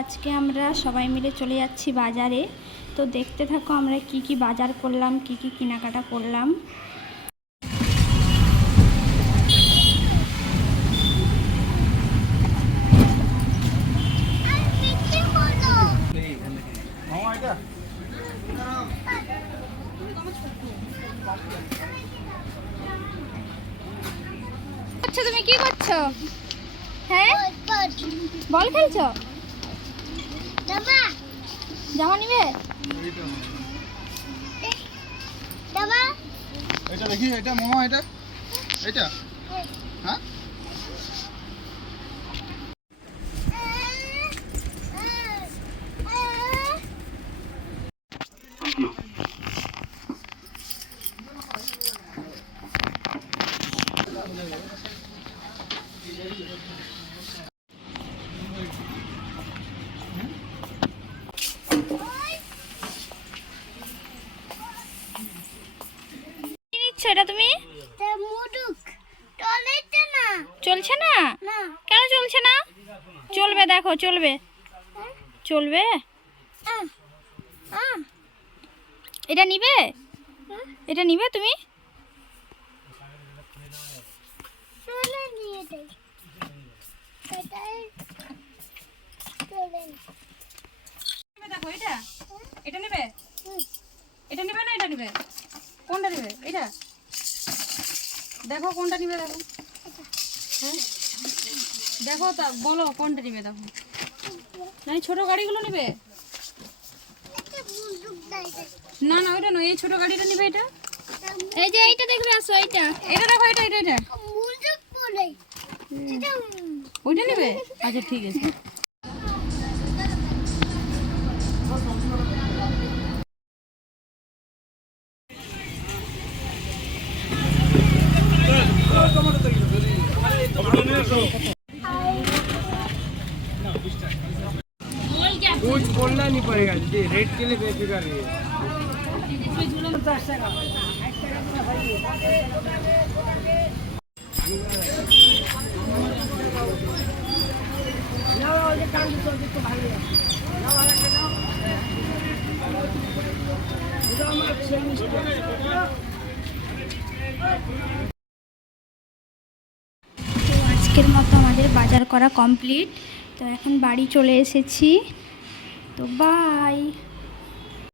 আজকে আমরা সবাই মিলে চলে যাচ্ছি বাজারে। তো দেখতে থাকো আমরা কি কি বাজার করলাম, কি কি কেনাকাটা করলাম। আচ্ছা, তুমি কি করছো? হ্যাঁ, বল খেলছো? জামা নিবে? এটা দেখি, এটা মামা, এটা এটা হ্যাঁ এটা তুমি চলছে না? কেন চলছে না? চলবে, দেখো চলবে, চলবে। এটা নিবে? এটা নিবে তুমি? দেখো এটা, এটা নিবে? এটা নিবে না এটা নিবে? কোনটা নিবে? এটা দেখো কোনটা নিবে, দেখো। হ্যাঁ দেখো, তা বলো কোনটা নিবে। দেখো না, ছোট গাড়িগুলো নিবে? না না, ওইটা নয়, এই ছোট গাড়িটা নিবে। এটা এই যে এইটা দেখবে, আসো এইটা, এটা দেখো, এটা এটা এটা ওইটা নিবে। আচ্ছা ঠিক আছে। कुछ बोलना नहीं पड़ेगा जी, रेट के लिए बेफिक्र रहिए। তো আজকের মতো আমাদের বাজার করা কমপ্লিট। তো এখন বাড়ি চলে এসেছি। তো বাই।